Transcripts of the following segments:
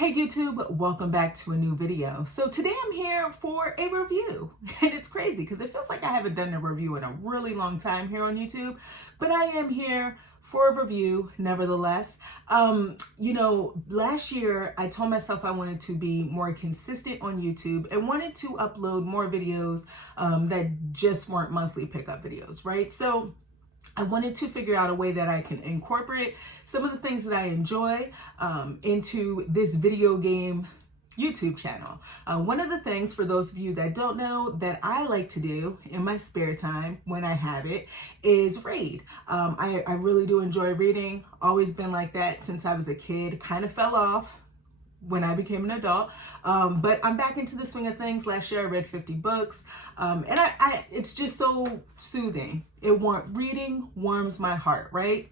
Hey YouTube, welcome back to a new video. So today I'm here for a review, and it's crazy because it feels like I haven't done a review in a really long time here on YouTube, but I am here for a review nevertheless. Last year I told myself I wanted to be more consistent on YouTube and wanted to upload more videos that just weren't monthly pickup videos, right? So I wanted to figure out a way that I can incorporate some of the things that I enjoy into this video game YouTube channel. One of the things, for those of you that don't know, that I like to do in my spare time when I have it is read. I really do enjoy reading. Always been like that since I was a kid. Kind of fell off when I became an adult, but I'm back into the swing of things. Last year I read 50 books, and it's just so soothing. Reading warms my heart, right?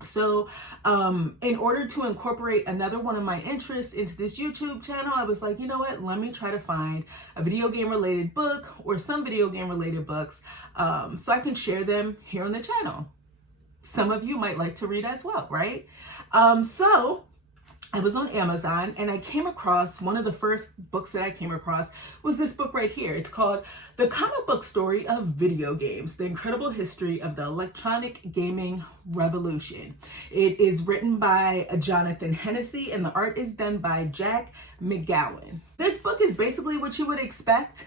So in order to incorporate another one of my interests into this YouTube channel, I was like, you know what, let me try to find a video game related book or some video game related books so I can share them here on the channel. Some of you might like to read as well, right? So I was on Amazon and I came across, one of the first books that I came across was this book right here. It's called The Comic Book Story of Video Games, The Incredible History of the Electronic Gaming Revolution. It is written by Jonathan Hennessy and the art is done by Jack McGowan. This book is basically what you would expect.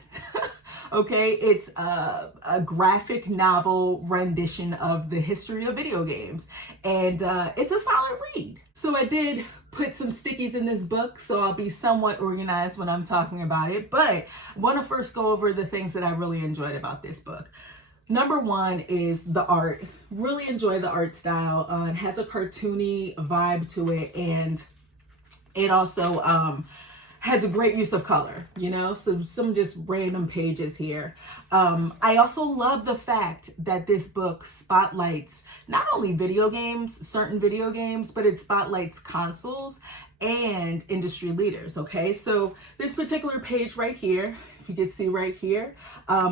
Okay, it's a graphic novel rendition of the history of video games, and it's a solid read. So I did put some stickies in this book, so I'll be somewhat organized when I'm talking about it, but I want to first go over the things that I really enjoyed about this book. Number one is the art. Really enjoy the art style. It has a cartoony vibe to it, and it also has a great use of color, so some just random pages here. I also love the fact that this book spotlights not only video games, certain video games, but it spotlights consoles and industry leaders, okay? So this particular page right here, if you can see right here,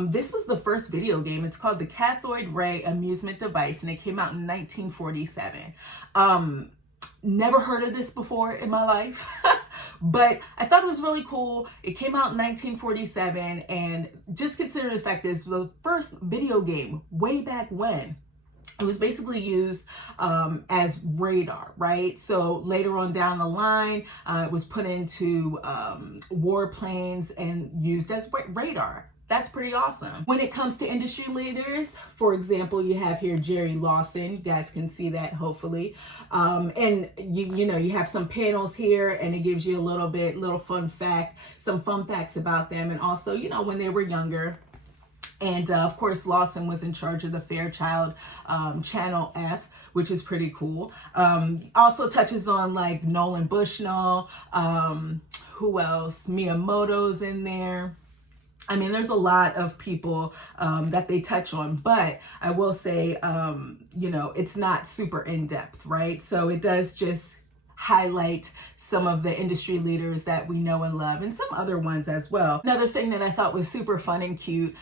this was the first video game. It's called the Cathode Ray Amusement Device, and it came out in 1947. Never heard of this before in my life, but I thought it was really cool. It came out in 1947, and just consider the fact that it's the first video game way back when. It was basically used as radar, right? So later on down the line, it was put into warplanes and used as radar. That's pretty awesome. When it comes to industry leaders, for example, you have here Jerry Lawson. You guys can see that hopefully. And you have some panels here, and it gives you a little fun fact, some fun facts about them. And also, when they were younger. And of course, Lawson was in charge of the Fairchild Channel F, which is pretty cool. Also touches on like Nolan Bushnell, who else? Miyamoto's in there. I mean, there's a lot of people that they touch on, but I will say, it's not super in-depth, right? So it does just highlight some of the industry leaders that we know and love, and some other ones as well. Another thing that I thought was super fun and cute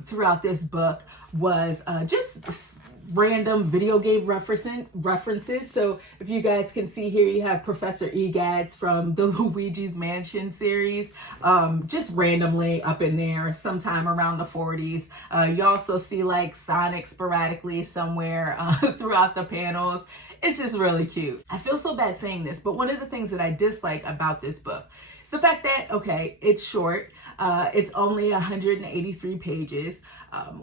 throughout this book was just random video game references. So if you guys can see here, you have Professor Egads from the Luigi's Mansion series, just randomly up in there sometime around the 40s. You also see like Sonic sporadically somewhere throughout the panels. It's just really cute. I feel so bad saying this, but one of the things that I dislike about this book is the fact that, okay, it's short. It's only 183 pages,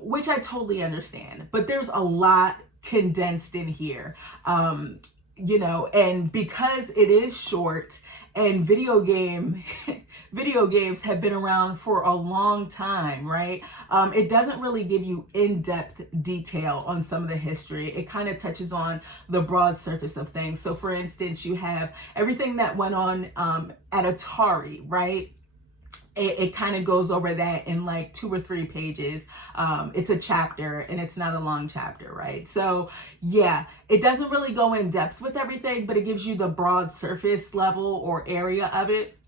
which I totally understand, but there's a lot condensed in here. And because it is short and video games have been around for a long time, right? It doesn't really give you in-depth detail on some of the history. It kind of touches on the broad surface of things. So for instance, you have everything that went on at Atari, right? It kind of goes over that in like 2 or 3 pages. It's a chapter and it's not a long chapter, right? So yeah, it doesn't really go in depth with everything, but it gives you the broad surface level or area of it.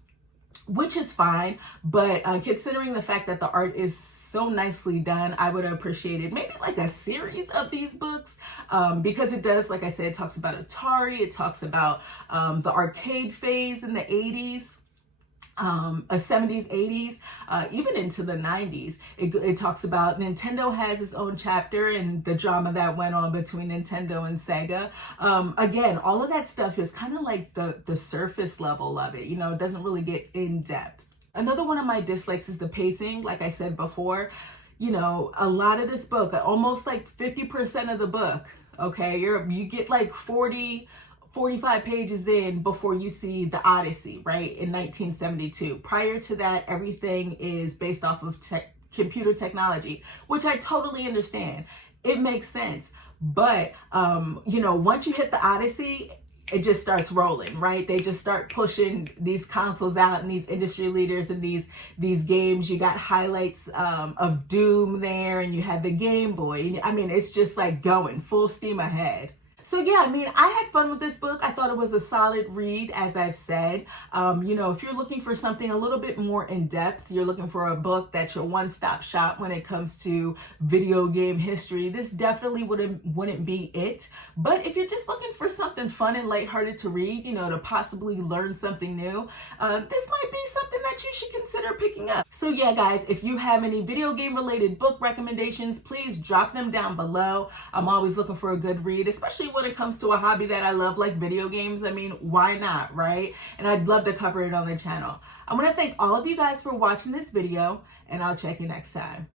which is fine, but considering the fact that the art is so nicely done, I would have appreciated maybe like a series of these books, because it does, like I said, it talks about Atari, it talks about the arcade phase in the 80s. 70s, 80s, even into the 90s. It talks about Nintendo has its own chapter and the drama that went on between Nintendo and Sega. Again, all of that stuff is kind of like the surface level of it. You know, it doesn't really get in depth. Another one of my dislikes is the pacing. Like I said before, you know, a lot of this book, almost like 50% of the book, okay, you get like 45 pages in before you see the Odyssey, right, in 1972. Prior to that, everything is based off of computer technology, which I totally understand. It makes sense. But, you know, once you hit the Odyssey, it just starts rolling, right? They just start pushing these consoles out and these industry leaders and these games. You got highlights of Doom there, and you had the Game Boy. I mean, it's just like going full steam ahead. So yeah, I mean, I had fun with this book. I thought it was a solid read, as I've said. You know, if you're looking for something a little bit more in depth, you're looking for a book that's your one-stop shop when it comes to video game history, this definitely wouldn't be it. But if you're just looking for something fun and lighthearted to read, you know, to possibly learn something new, this might be something that you should consider picking up. So yeah, guys, if you have any video game related book recommendations, please drop them down below. I'm always looking for a good read, especially when it comes to a hobby that I love, like video games. I mean, why not, right? And I'd love to cover it on the channel. I want to thank all of you guys for watching this video, and I'll check you next time.